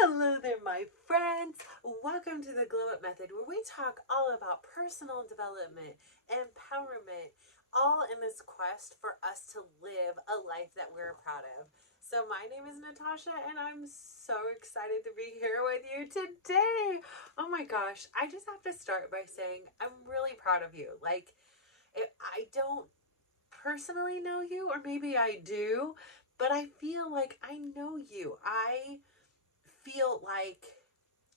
Hello there, my friends. Welcome to the Glow Up Method, where we talk all about personal development, empowerment, all in this quest for us to live a life that we're proud of. So, my name is Natasha, and I'm so excited to be here with you today. Oh my gosh, I just have to start by saying I'm really proud of you. I don't personally know you, or maybe I do, but I feel like I know you. I feel like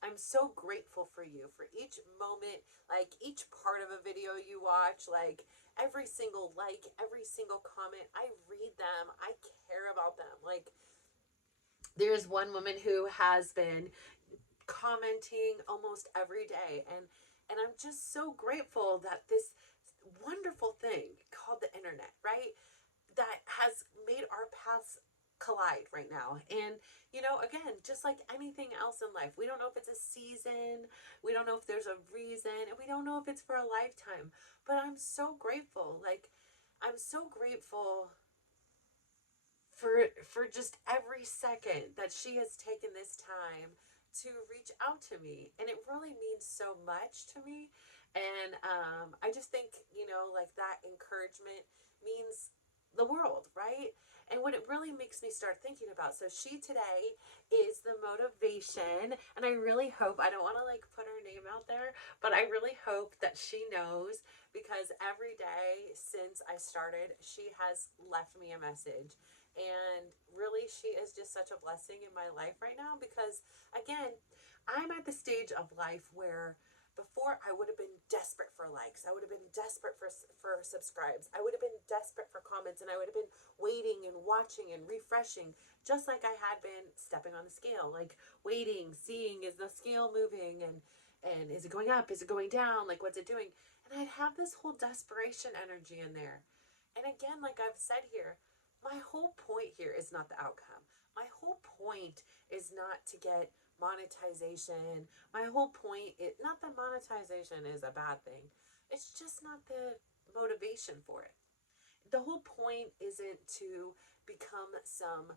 I'm so grateful for you, for each moment, like each part of a video you watch, like every single like, every single comment. I read them. I care about them. Like, there's one woman who has been commenting almost every day, and I'm just so grateful that this wonderful thing called the internet, right? That has made our paths collide right now. And, again, just like anything else in life, we don't know if it's a season, we don't know if there's a reason, and we don't know if it's for a lifetime. But I'm so grateful. I'm so grateful for just every second that she has taken this time to reach out to me, and it really means so much to me. And I just think, like, that encouragement means the world, right? And what it really makes me start thinking about, so she today is the motivation, and I really hope, I don't want to like put her name out there, but I really hope that she knows, because every day since I started, she has left me a message. And really, she is just such a blessing in my life right now, because, again, I'm at the stage of life where before I would have been desperate for likes. I would have been desperate for subscribes. I would have been desperate for comments, and I would have been waiting and watching and refreshing, just like I had been stepping on the scale, like waiting, seeing, is the scale moving, and is it going up? Is it going down? Like, what's it doing? And I'd have this whole desperation energy in there. And again, like I've said here, my whole point here is not the outcome. My whole point is not to get monetization. My whole point is not that monetization is a bad thing. It's just not the motivation for it. The whole point isn't to become some,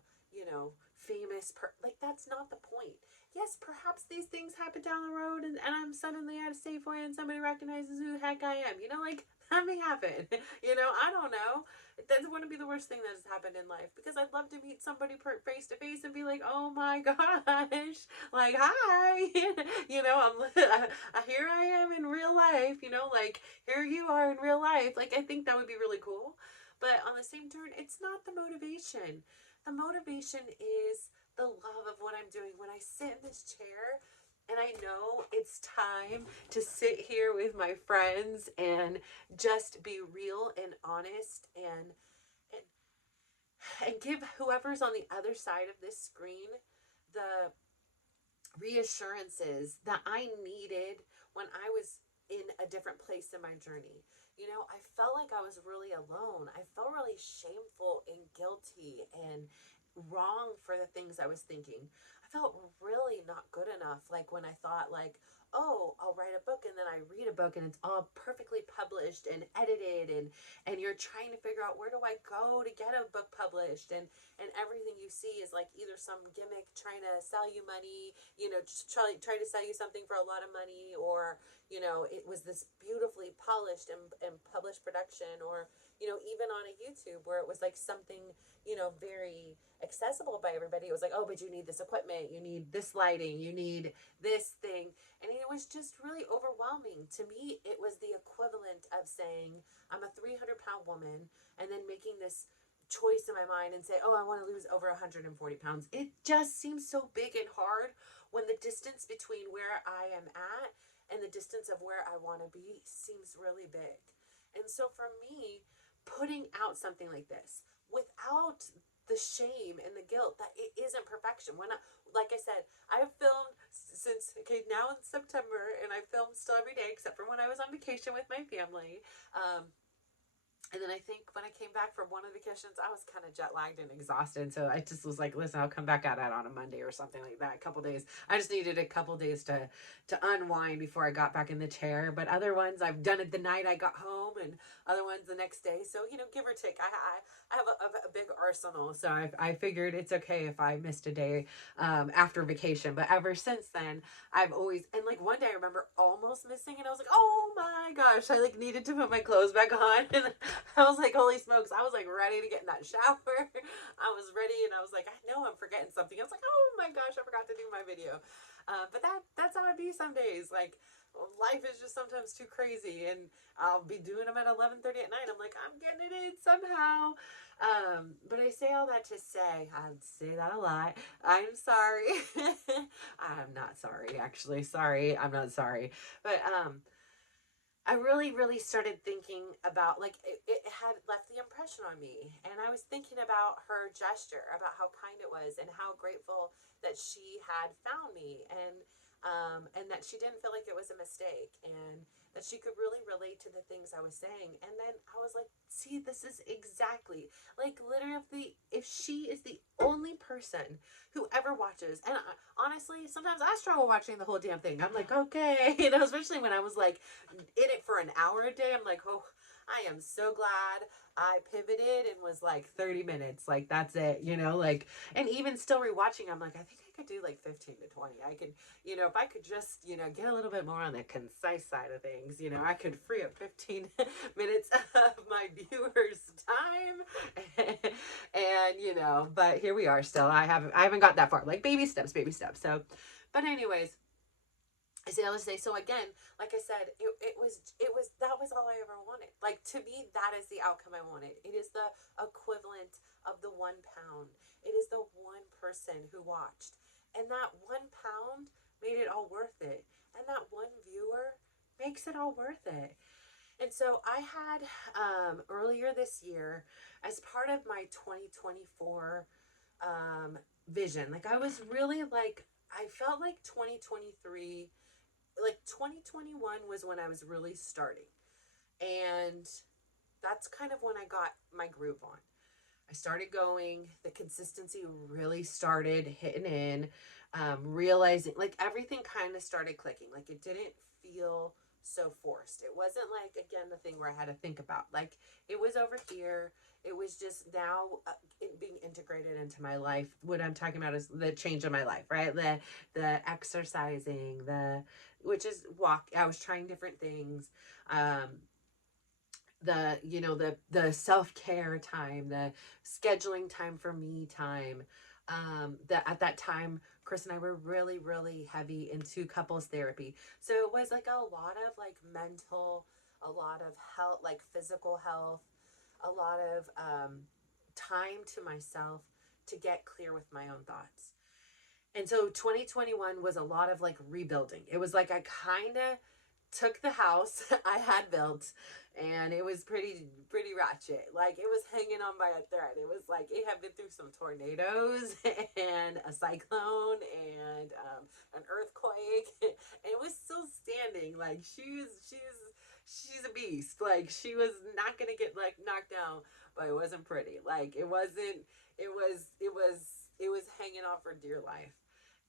famous like, that's not the point. Yes, perhaps these things happen down the road, and I'm suddenly at a Safeway and somebody recognizes who the heck I am. Like, that may happen. I don't know. That wouldn't be the worst thing that has happened in life, because I'd love to meet somebody face to face and be like, oh my gosh, like, hi. Here I am in real life, like, here you are in real life. Like, I think that would be really cool. But on the same turn, it's not the motivation. The motivation is the love of what I'm doing. When I sit in this chair and I know it's time to sit here with my friends and just be real and honest, and and give whoever's on the other side of this screen the reassurances that I needed when I was in a different place in my journey. I felt like I was really alone. I felt really shameful and guilty and wrong for the things I was thinking. I felt really not good enough. Like, when I thought, like, oh, I'll write a book, and then I read a book and it's all perfectly published and edited, and you're trying to figure out, where do I go to get a book published, and everything you see is like either some gimmick trying to sell you money, just try to sell you something for a lot of money, or it was this beautifully polished and published production, or even on a YouTube where it was like something very accessible by everybody. It was like, oh, but you need this equipment, you need this lighting, you need this thing. And it was just really overwhelming. To me, it was the equivalent of saying, I'm a 300-pound woman, and then making this choice in my mind and say, oh, I want to lose over 140 pounds. It just seems so big and hard when the distance between where I am at and the distance of where I want to be seems really big. And so for me, putting out something like this without the shame and the guilt that it isn't perfection. Like I said, I've filmed since, now in September, and I filmed still every day except for when I was on vacation with my family. And then I think when I came back from one of the vacations, I was kind of jet lagged and exhausted. So I just was like, listen, I'll come back at it on a Monday or something like that. A couple days. I just needed a couple days to unwind before I got back in the chair. But other ones I've done it the night I got home, and other ones the next day. So, give or take, I have a big arsenal. So I figured it's okay if I missed a day after vacation. But ever since then, I've always, and like one day I remember almost missing, and I was like, oh my gosh, I like needed to put my clothes back on. And I was like, holy smokes, I was like ready to get in that shower. I was ready, and I was like, I know I'm forgetting something. I was like, oh my gosh, I forgot to do my video. But that's how it be some days. Like, life is just sometimes too crazy, and I'll be doing them at 11:30 at night. I'm like, I'm getting it in somehow. But I say all that to say, I say that a lot. I'm sorry. I'm not sorry, actually. Sorry, I'm not sorry. But I really, really started thinking about, like, it had left the impression on me. And I was thinking about her gesture, about how kind it was, and how grateful that she had found me, and that she didn't feel like it was a mistake, and that she could really relate to the things I was saying. And then I was like, see, this is exactly, like, literally, if she is the only person who ever watches, and honestly, sometimes I struggle watching the whole damn thing. I'm like, okay, especially when I was like in it for an hour a day. I'm like, oh, I am so glad I pivoted and was like 30 minutes. Like, that's it, like, and even still rewatching, I'm like, I think I could do like 15 to 20. I could, if I could just, get a little bit more on the concise side of things, I could free up 15 minutes of my viewers' time. And, but here we are still. I haven't got that far. Like, baby steps, baby steps. So, but anyways, I say all to say, so again, like I said, that was all I ever wanted. Like, to me, that is the outcome I wanted. It is the equivalent of the £1. It is the one person who watched. And that £1 made it all worth it. And that one viewer makes it all worth it. And so I had, earlier this year, as part of my 2024 vision, like, I was really like, I felt like 2023, like 2021 was when I was really starting. And that's kind of when I got my groove on. I started going, the consistency really started hitting in, realizing, like, everything kind of started clicking. Like, it didn't feel so forced. It wasn't like, again, the thing where I had to think about, like, it was over here. It was just now it being integrated into my life. What I'm talking about is the change in my life, right? The exercising, which is walk. I was trying different things. The self-care time, the scheduling time for me time. That at that time, Chris and I were really, really heavy into couples therapy. So it was like a lot of like mental, a lot of health, like physical health, a lot of time to myself to get clear with my own thoughts. And so 2021 was a lot of like rebuilding. It was like I kind of took the house I had built, and it was pretty ratchet. Like, it was hanging on by a thread. It was like it had been through some tornadoes and a cyclone and an earthquake, and it was still standing. Like, she's a beast. Like, she was not gonna get like knocked down, but it wasn't pretty. Like, it wasn't. It was hanging on for dear life.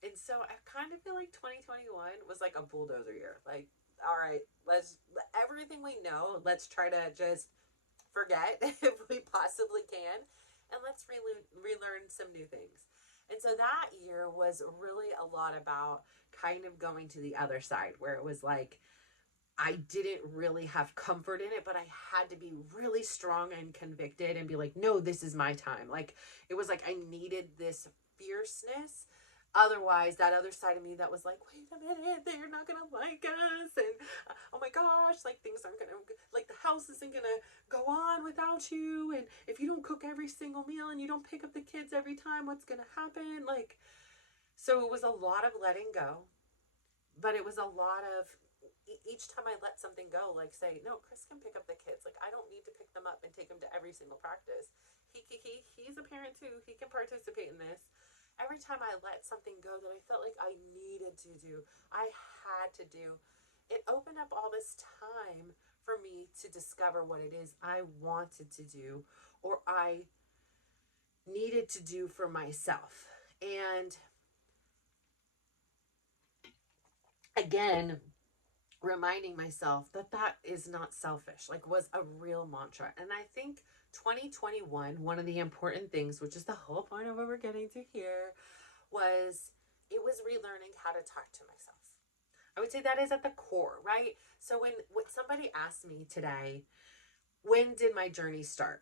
And so I kind of feel like 2021 was like a bulldozer year. Like, all right, let's, everything we know, let's try to just forget if we possibly can, and let's relearn some new things. And so that year was really a lot about kind of going to the other side, where it was like I didn't really have comfort in it, but I had to be really strong and convicted and be like, no, this is my time. Like, it was like I needed this fierceness. Otherwise, that other side of me that was like, wait a minute, they're not gonna like us, and oh my gosh, like, things aren't gonna, like, the house isn't gonna go on without you, and if you don't cook every single meal and you don't pick up the kids every time, what's gonna happen? Like, so it was a lot of letting go, but it was a lot of each time I let something go, like, say, no, Chris can pick up the kids. Like, I don't need to pick them up and take them to every single practice. He's a parent too. He can participate in this. Every time I let something go that I felt like I needed to do, I had to do, it opened up all this time for me to discover what it is I wanted to do or I needed to do for myself. And again, reminding myself that that is not selfish, like was a real mantra. And I think 2021, one of the important things, which is the whole point of what we're getting to here, was it was relearning how to talk to myself. I would say that is at the core, right? So when somebody asked me today, when did my journey start?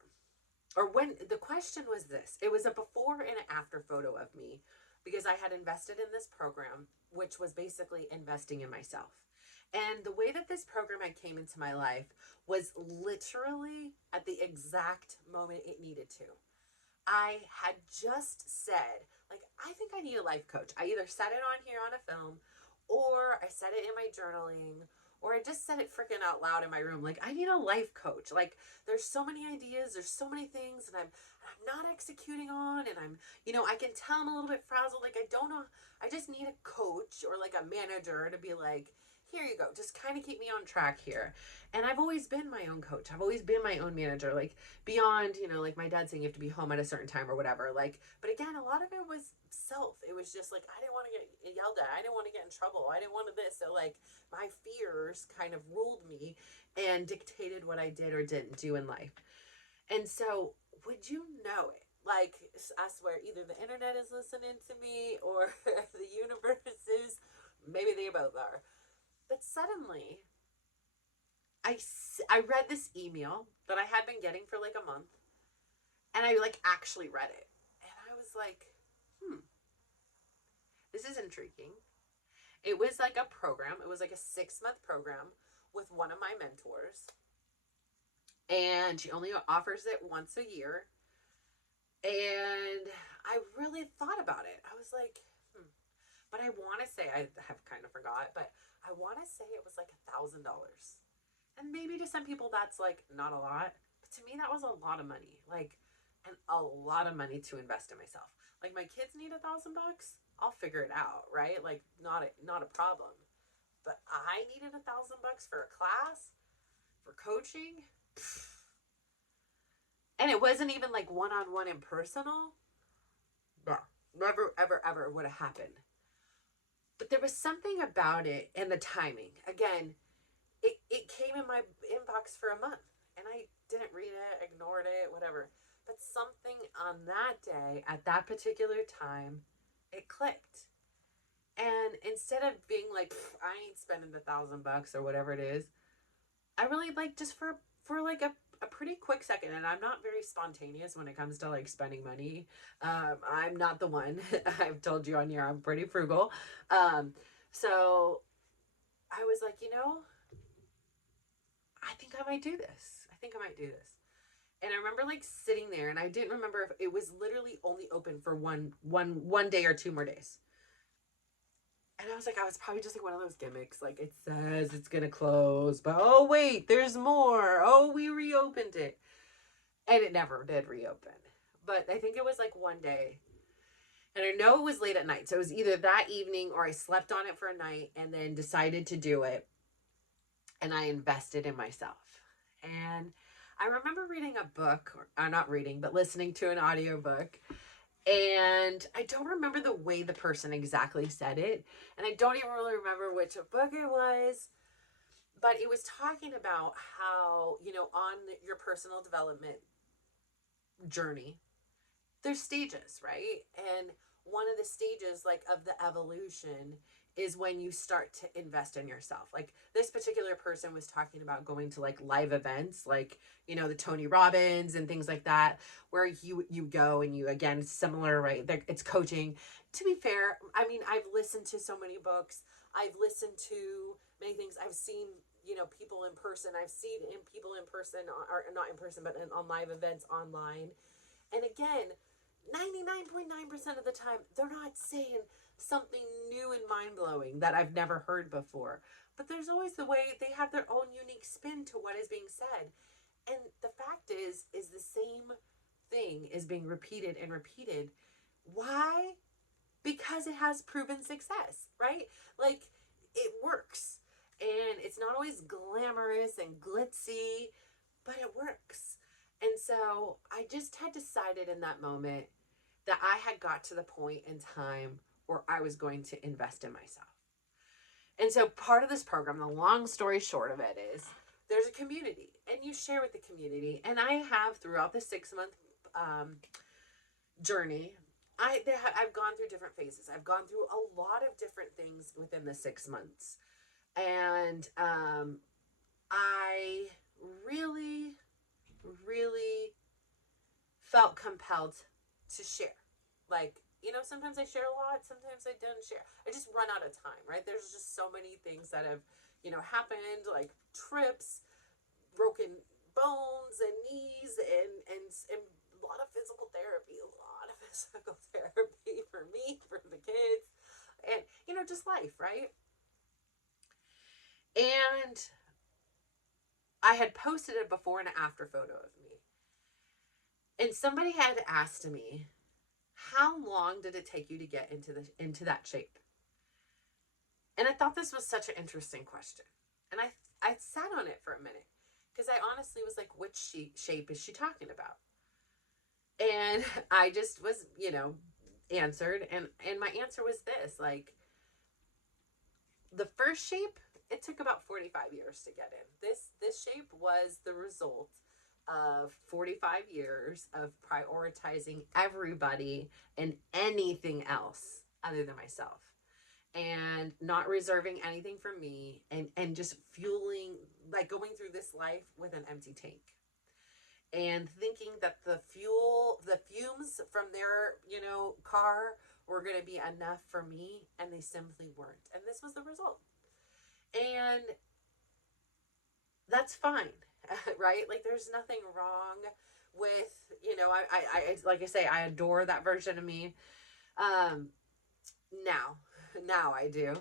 Or when the question was this, it was a before and an after photo of me because I had invested in this program, which was basically investing in myself. And the way that this program had came into my life was literally at the exact moment it needed to. I had just said, like, I think I need a life coach. I either said it on here on a film, or I said it in my journaling, or I just said it freaking out loud in my room. Like, I need a life coach. Like, there's so many ideas, there's so many things, and I'm not executing on, and I can tell I'm a little bit frazzled. Like, I don't know. I just need a coach or like a manager to be like, here you go, just kind of keep me on track here. And I've always been my own coach. I've always been my own manager. Like, beyond, like my dad saying you have to be home at a certain time or whatever. Like, but again, a lot of it was self. It was just like, I didn't want to get yelled at. I didn't want to get in trouble. I didn't want to this. So like my fears kind of ruled me and dictated what I did or didn't do in life. And so would you know it? Like, I swear, either the internet is listening to me or the universe is. Maybe they both are. But suddenly, I read this email that I had been getting for like a month, and I like actually read it. And I was like, this is intriguing. It was like a program, it was like a 6-month program with one of my mentors. And she only offers it once a year. And I really thought about it. I was like, But I want to say, I have kind of forgot, but I want to say it was like $1,000. And maybe to some people that's like not a lot, but to me that was a lot of money. Like, and a lot of money to invest in myself. Like, my kids need $1,000, I'll figure it out, right? Like, not a problem. But I needed $1,000 for a class, for coaching, and it wasn't even like one-on-one and personal. No, never, ever, ever would have happened. But there was something about it and the timing. Again, it came in my inbox for a month and I didn't read it, ignored it, whatever. But something on that day, at that particular time, it clicked. And instead of being like, I ain't spending $1,000 or whatever it is, I really like just for like a pretty quick second. And I'm not very spontaneous when it comes to like spending money. I'm not the one. I've told you on here, I'm pretty frugal. So I was like, I think I might do this. I think I might do this. And I remember like sitting there, and I didn't remember if it was literally only open for one day or 2 more days. And I was like, I was probably just like one of those gimmicks. Like, it says it's going to close, but oh, wait, there's more. Oh, we reopened it. And it never did reopen. But I think it was like one day. And I know it was late at night. So it was either that evening or I slept on it for a night and then decided to do it. And I invested in myself. And I remember reading a book, or not reading, but listening to an audiobook. And I don't remember the way the person exactly said it. And I don't even really remember which book it was. But it was talking about how, on your personal development journey, there's stages, right? And one of the stages, like, of the evolution is when you start to invest in yourself. Like, this particular person was talking about going to like live events, like, the Tony Robbins and things like that, where you go and you, again, similar, right? It's coaching. To be fair, I mean, I've listened to so many books. I've listened to many things. I've seen, people in person. I've seen people in person, or not in person, but on live events online. And again, 99.9% of the time, they're not saying something new and mind-blowing that I've never heard before. But there's always the way they have their own unique spin to what is being said. And the fact is the same thing is being repeated and repeated. Why? Because it has proven success, right? Like, it works. And it's not always glamorous and glitzy, but it works. And so I just had decided in that moment that I had got to the point in time where I was going to invest in myself. And so part of this program, the long story short of it is, there's a community and you share with the community. And I have throughout the 6 month journey, I've gone through different phases. I've gone through a lot of different things within the 6 months. And I really, really felt compelled to share. Like, sometimes I share a lot, sometimes I don't share. I just run out of time, right? There's just so many things that have, happened, like trips, broken bones and knees, and a lot of physical therapy, for me, for the kids, and, just life, right? And I had posted a before and after photo of me. And somebody had asked me, how long did it take you to get into that shape? And I thought this was such an interesting question. And I sat on it for a minute because I honestly was like, which shape is she talking about? And I just was, answered. And my answer was this, like, the first shape, it took about 45 years to get in. This shape was the result of 45 years of prioritizing everybody and anything else other than myself, and not reserving anything for me, and just fueling, like, going through this life with an empty tank, and thinking that the fumes from their, car were going to be enough for me, and they simply weren't. And this was the result. And that's fine, right? Like, there's nothing wrong with, I like I say, I adore that version of me. Um, now I do. And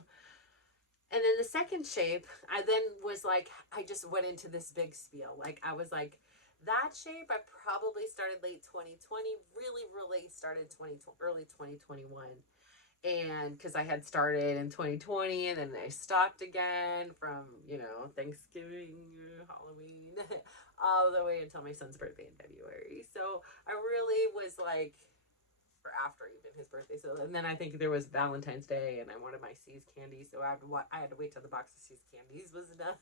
then the second shape, I then was like, I just went into this big spiel. Like, I was like, that shape, I probably started late 2020, really started early 2021. And because I had started in 2020 and then I stopped again from, Thanksgiving, Halloween, all the way until my son's birthday in February. So I really was like, or after even his birthday. So, and then I think there was Valentine's Day and I wanted my C's candy. So I had to wait till the box of C's candies was done.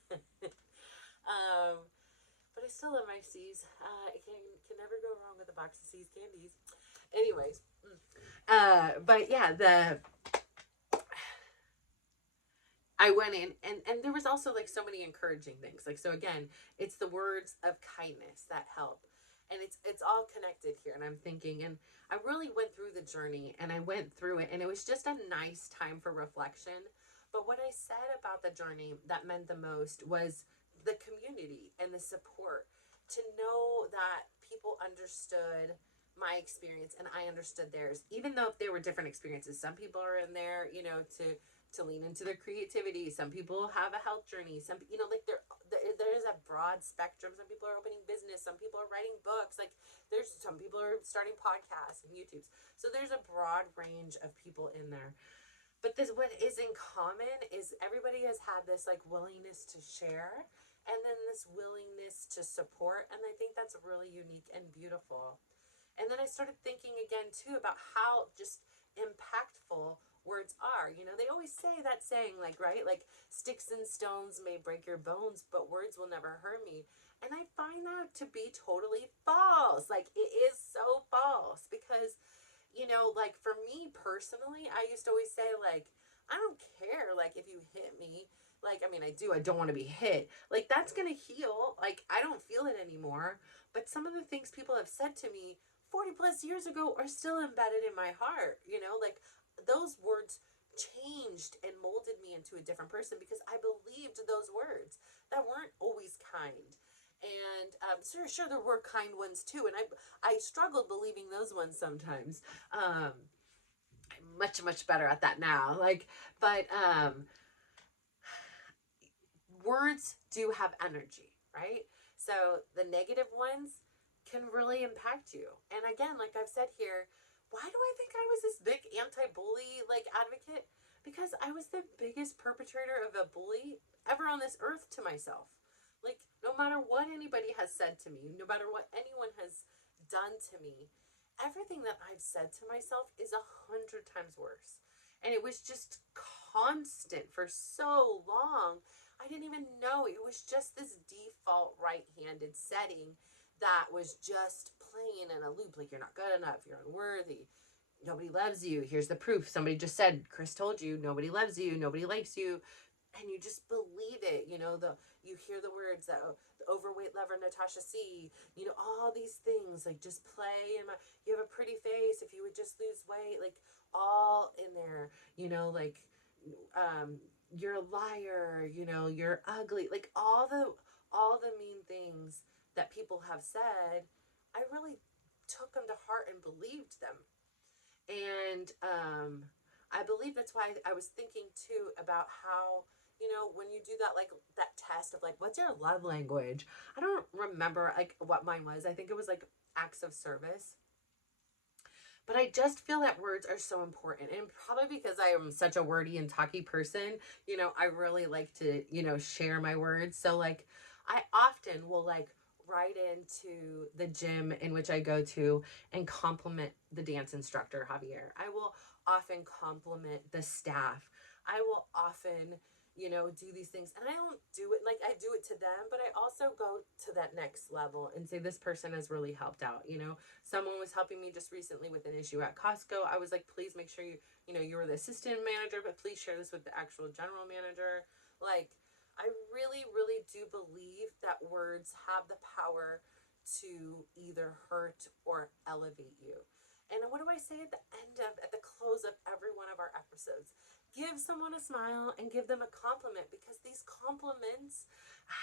But I still love my C's. I can never go wrong with a box of C's candies. Anyways, but yeah, I went in, and there was also, like, so many encouraging things. Like, so again, it's the words of kindness that help. And it's all connected here. And I'm thinking, and I really went through the journey and I went through it, and it was just a nice time for reflection. But what I said about the journey that meant the most was the community and the support, to know that people understood my experience and I understood theirs, even though if they were different experiences. Some people are in there, to lean into their creativity. Some people have a health journey. Some, like, there is a broad spectrum. Some people are opening business. Some people are writing books. Like, there's some people are starting podcasts and YouTubes. So there's a broad range of people in there. But what is in common is everybody has had this, like, willingness to share, and then this willingness to support. And I think that's really unique and beautiful. And then I started thinking again too about how just impactful words are. They always say that saying, like, right? Like, sticks and stones may break your bones, but words will never hurt me. And I find that to be totally false. Like, it is so false because, like, for me personally, I used to always say, like, I don't care, like, if you hit me. Like, I mean, I don't want to be hit. Like, that's going to heal. Like, I don't feel it anymore. But some of the things people have said to me 40 plus years ago are still embedded in my heart. Like, those words changed and molded me into a different person because I believed those words that weren't always kind. And sure, there were kind ones too, and I struggled believing those ones sometimes. I'm much better at that now. Like, but words do have energy, right? So the negative ones can really impact you. And again, like I've said here, why do I think I was this big anti-bully, like, advocate? because I was the biggest perpetrator of a bully ever on this earth to myself. Like, no matter what anybody has said to me, no matter what anyone has done to me, everything that I've said to myself is 100 times worse. And it was just constant for so long. I didn't even know. It was just this default right-handed setting that was just playing in a loop. Like, you're not good enough, you're unworthy, nobody loves you. Here's the proof. Somebody just said, Chris told you, nobody loves you, nobody likes you. And you just believe it. You hear the words that, the overweight lover Natasha C, all these things, like, just play and you have a pretty face, if you would just lose weight, like, all in there, like, you're a liar, you're ugly, like, all the mean things that people have said. I really took them to heart and believed them. And I believe that's why I was thinking too about how, when you do that, like, that test of, like, what's your love language? I don't remember, like, what mine was. I think it was, like, acts of service. But I just feel that words are so important. And probably because I am such a wordy and talky person, I really like to, share my words. So, like, I often will, like, ride into the gym in which I go to and compliment the dance instructor, Javier. I will often compliment the staff. I will often, do these things. And I don't do it, like, I do it to them, but I also go to that next level and say, this person has really helped out. Someone was helping me just recently with an issue at Costco. I was like, please make sure you were the assistant manager, but please share this with the actual general manager. Like, I really, really do believe that words have the power to either hurt or elevate you. And what do I say at the close of every one of our episodes? Give someone a smile and give them a compliment, because these compliments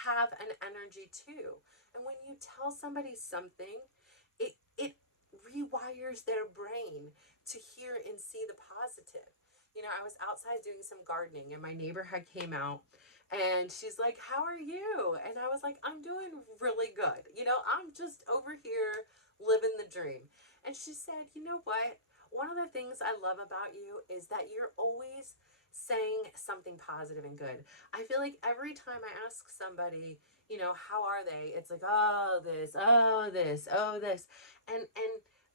have an energy too. And when you tell somebody something, it rewires their brain to hear and see the positive. I was outside doing some gardening and my neighbor had came out and she's like, how are you? And I was like, I'm doing really good. I'm just over here living the dream. And she said, you know what? One of the things I love about you is that you're always saying something positive and good. I feel like every time I ask somebody, how are they? It's like, oh, this, oh, this, oh, this. And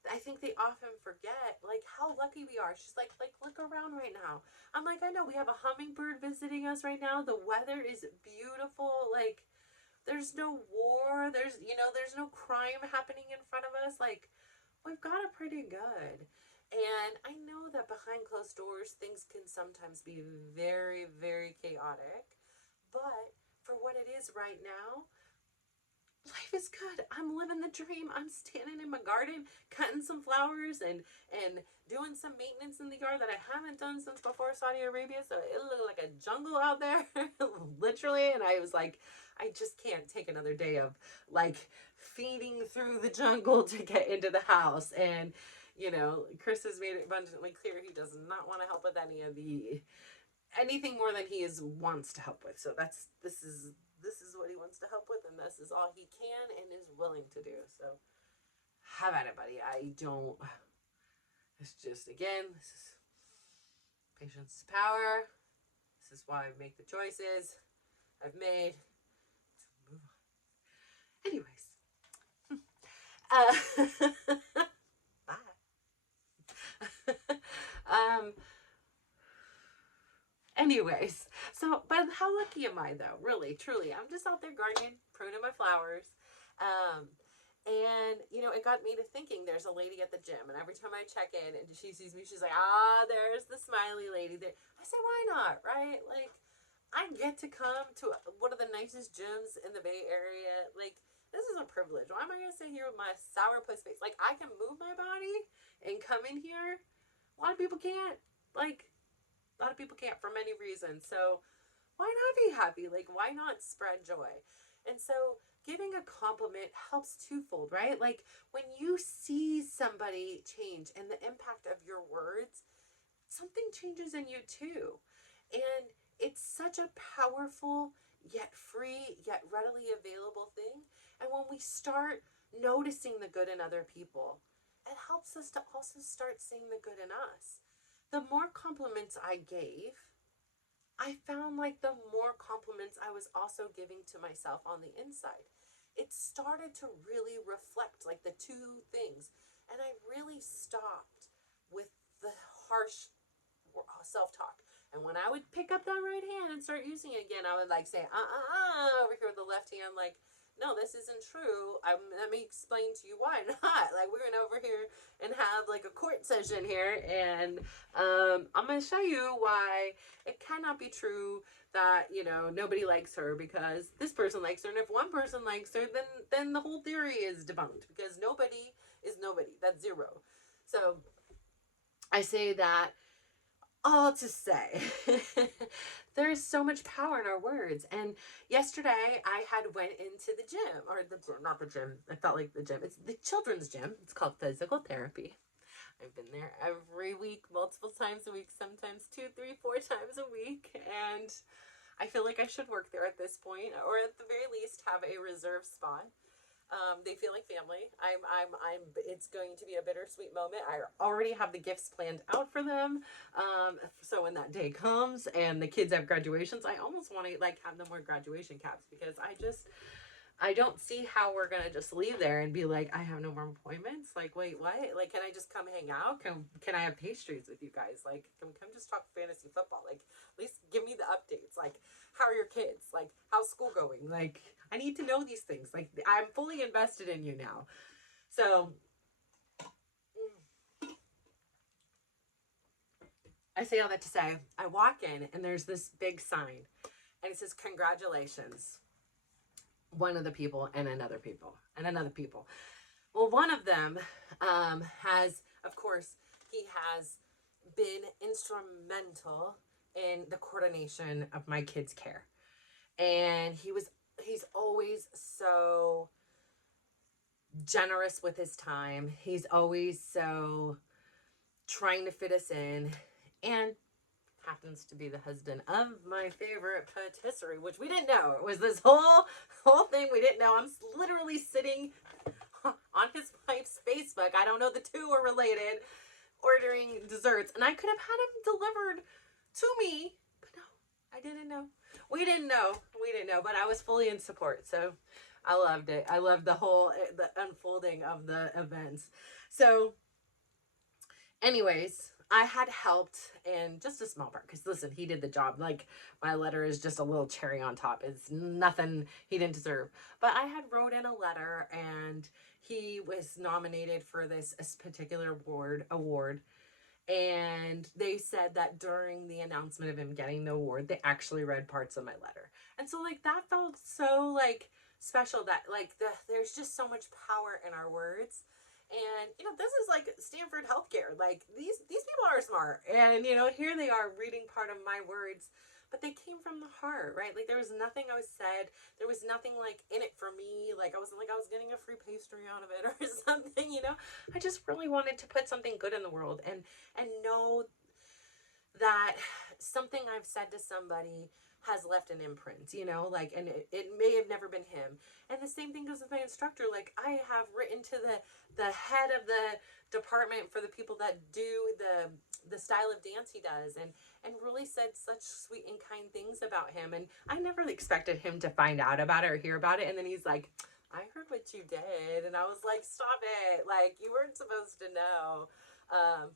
I think they often forget, like, how lucky we are. She's like, look around right now. I'm like, I know, we have a hummingbird visiting us right now. The weather is beautiful. Like, there's no war. There's no crime happening in front of us. Like, we've got it pretty good. And I know that behind closed doors, things can sometimes be very, very chaotic. But for what it is right now, life is good. I'm living the dream. I'm standing in my garden, cutting some flowers and doing some maintenance in the yard that I haven't done since before Saudi Arabia. So it looked like a jungle out there, literally. And I was like, I just can't take another day of, like, feeding through the jungle to get into the house. And Chris has made it abundantly clear he does not want to help with anything more than he wants to help with. So this is what he wants to help with, and this is all he can and is willing to do. So have at it, buddy. It's just, again, this is patience is power. This is why I make the choices I've made to move on. Anyways. Bye. Anyways, but how lucky am I, though? Really, truly. I'm just out there gardening, pruning my flowers. And, it got me to thinking, there's a lady at the gym, and every time I check in and she sees me, she's like, there's the smiley lady there. I say, why not, right? Like, I get to come to one of the nicest gyms in the Bay Area. Like, this is a privilege. Why am I going to sit here with my sourpuss face? Like, I can move my body and come in here. A lot of people can't. Like, a lot of people can't for many reasons. So why not be happy? Like, why not spread joy? And so giving a compliment helps twofold, right? Like, when you see somebody change and the impact of your words, something changes in you too. And it's such a powerful, yet free, yet readily available thing. And when we start noticing the good in other people, it helps us to also start seeing the good in us. the more compliments I gave, I found like the more compliments I was also giving to myself on the inside. It started to really reflect like the two things. And I really stopped with the harsh self talk. And when I would pick up that right hand and start using it again, I would like say, over here with the left hand, like, no, this isn't true. Let me explain to you why not. Like, we're going to over here and have like a court session here. And I'm going to show you why it cannot be true that, you know, nobody likes her because this person likes her. And if one person likes her, then the whole theory is debunked because nobody is nobody. That's zero. So I say that all to say there's so much power in our words. And yesterday I had went into the gym, or the not the gym, I felt like the gym, it's the children's gym. It's called physical therapy. I've been there every week, multiple times a week, sometimes 2, 3, 4 times a week, and I feel like I should work there at this point, or at the very least have a reserved spot. They feel like family. It's going to be a bittersweet moment. I already have the gifts planned out for them. So when that day comes and the kids have graduations, I almost want to like have them wear graduation caps because I don't see how we're gonna just leave there and be like, I have no more appointments. Like, wait, what? Like, can I just come hang out? Can I have pastries with you guys? Like, can we come just talk fantasy football? Like, at least give me the updates. Like, how are your kids? Like, how's school going? Like, I need to know these things. Like, I'm fully invested in you now. So I say all that to say, I walk in and there's this big sign and it says, congratulations. One of the people and another people and another people. Well, one of them has, of course, he has been instrumental in the coordination of my kids' care. And he's always so generous with his time. He's always so trying to fit us in. And happens to be the husband of my favorite patisserie, which we didn't know. It was this whole thing we didn't know. I'm literally sitting on his wife's Facebook. I don't know, the two are related, ordering desserts, and I could have had him delivered to me, but no, I didn't know. We didn't know, but I was fully in support. So I loved it. I loved the unfolding of the events. So anyways, I had helped in just a small part because listen, he did the job. Like, my letter is just a little cherry on top. It's nothing he didn't deserve. But I had wrote in a letter and he was nominated for this particular award. And they said that during the announcement of him getting the award, they actually read parts of my letter. And so like that felt so like special that like there's just so much power in our words. And, you know, this is like Stanford healthcare. Like, these people are smart. And, you know, here they are reading part of my words. But they came from the heart, right? Like, there was nothing I was said. There was nothing, like, in it for me. Like, I wasn't like I was getting a free pastry out of it or something, you know? I just really wanted to put something good in the world and know that something I've said to somebody has left an imprint, you know, like, and it may have never been him. And the same thing goes with my instructor. Like, I have written to the head of the department for the people that do the style of dance he does, and really said such sweet and kind things about him. And I never expected him to find out about it or hear about it. And then he's like, I heard what you did. And I was like, stop it. Like, you weren't supposed to know.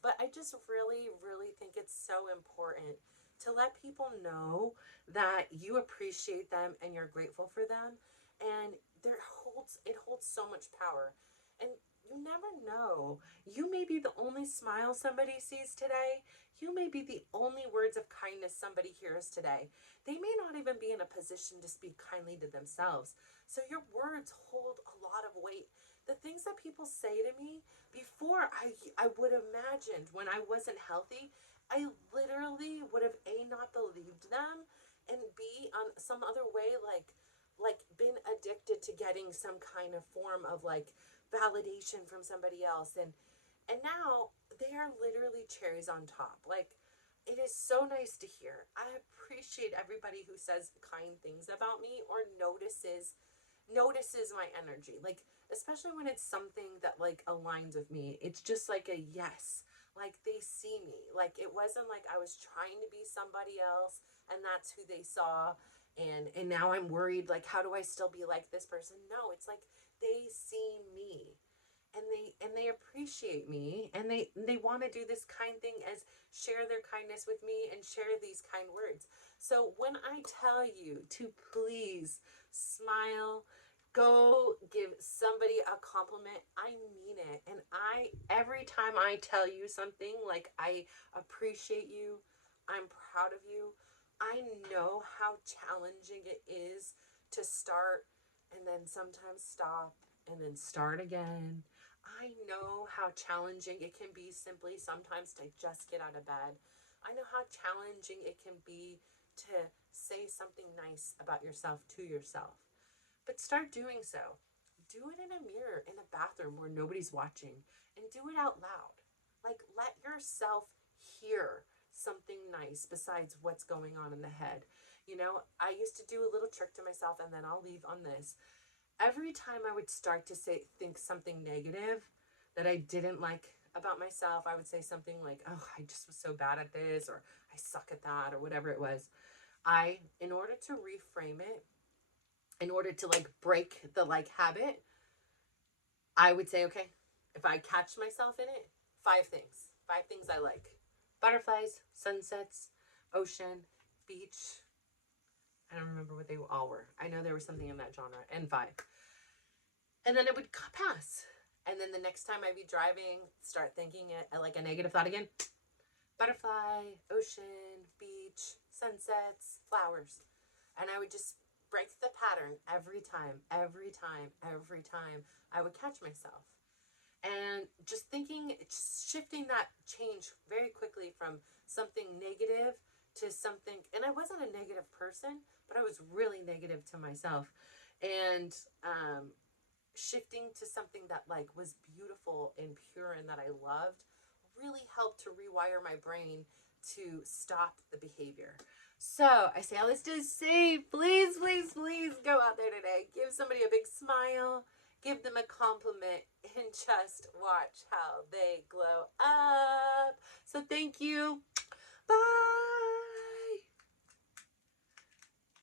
But I just really, really think it's so important to let people know that you appreciate them and you're grateful for them. And it holds so much power. And you never know. You may be the only smile somebody sees today. You may be the only words of kindness somebody hears today. They may not even be in a position to speak kindly to themselves. So your words hold a lot of weight. The things that people say to me before, I would have imagined when I wasn't healthy, I literally would have not believed them, and B, on some other way, like been addicted to getting some kind of form of like validation from somebody else. And now they are literally cherries on top. Like, it is so nice to hear. I appreciate everybody who says kind things about me or notices my energy. Like, especially when it's something that like aligns with me. It's just like a yes. like they see me. Like it wasn't like I was trying to be somebody else and that's who they saw, and now I'm worried, like how do I still be like this person? No, it's like they see me, and they appreciate me, and they want to do this kind thing as share their kindness with me and share these kind words. So when I tell you to please smile, go give somebody a compliment, I mean it. And I every time I tell you something like I appreciate you, I'm proud of you, I know how challenging it is to start and then sometimes stop and then start again. I know how challenging it can be simply sometimes to just get out of bed. I know how challenging it can be to say something nice about yourself to yourself. But start doing so. Do it in a mirror in a bathroom where nobody's watching, and do it out loud. Like, let yourself hear something nice besides what's going on in the head. You know, I used to do a little trick to myself, and then I'll leave on this. Every time I would start to think something negative that I didn't like about myself, I would say something like, oh, I just was so bad at this, or I suck at that, or whatever it was. In order to reframe it, in order to like break the like habit, I would say, okay, if I catch myself in it, five things I like: butterflies, sunsets, ocean, beach. I don't remember what they all were. I know there was something in that genre, and five. And then it would pass. And then the next time I'd be driving, start thinking it like a negative thought again: butterfly, ocean, beach, sunsets, flowers. And I would just break the pattern every time, every time, every time I would catch myself. And just thinking, shifting that change very quickly from something negative to something, and I wasn't a negative person, but I was really negative to myself. And shifting to something that like was beautiful and pure and that I loved really helped to rewire my brain to stop the behavior. So I say all this to say, please, please, please go out there today. Give somebody a big smile, give them a compliment, and just watch how they glow up. So thank you. Bye.